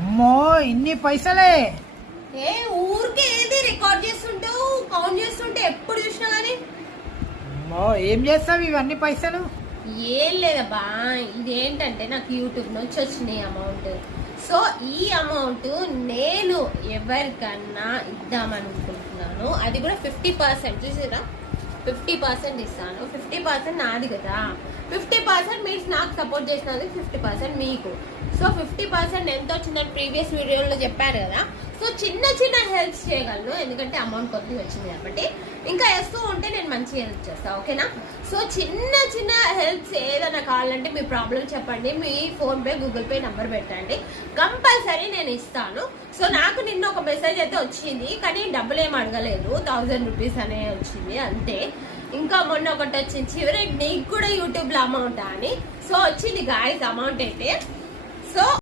అమ్మో ఇన్ని పైసలే? ఏ ఊరికే ఏది రికార్డ్ చేస్తుంటావు, కౌంట్ చేస్తుంటే ఎప్పుడు చూసినా గానీ. అమ్మో ఏం చేస్తావు ఇవన్నీ పైసలు? ఏం లేదబ్బా, ఇదేంటంటే నాకు యూట్యూబ్ నుంచి వచ్చినాయి అమౌంట్. సో ఈ అమౌంట్ నేను ఎవరికన్నా ఇద్దామనుకుంటున్నాను. అది కూడా 50%. చూసారా, 50% ఇస్తాను. 50% నాది కదా, 50% మీరు నాకు సపోర్ట్ చేసినది, 50% మీకు. సో 50% ఎంత వచ్చిందని ప్రీవియస్ వీడియోలో చెప్పారు కదా. సో చిన్న చిన్న హెల్ప్స్ చేయగలను, ఎందుకంటే అమౌంట్ కొద్దిగా వచ్చింది కాబట్టి. ఇంకా వేస్తూ ఉంటే నేను మంచిగా హెల్ప్ చేస్తాను, ఓకేనా? సో చిన్న చిన్న హెల్ప్స్ ఏదైనా కావాలంటే మీ ప్రాబ్లం చెప్పండి, మీ ఫోన్పే గూగుల్ పే నెంబర్ పెట్టండి, కంపల్సరీ నేను ఇస్తాను. సో నాకు నిన్న ఒక మెసేజ్ అయితే వచ్చింది, కానీ డబ్బులు ఏం అడగలేదు, 1000 రూపీస్ అనే వచ్చింది అంతే. ఇంకా మొన్న ఒకటి వచ్చింది, చివరికి నీకు కూడా యూట్యూబ్లో అమౌంట్ అని. సో వచ్చింది గాయస్ అమౌంట్ అయితే. సో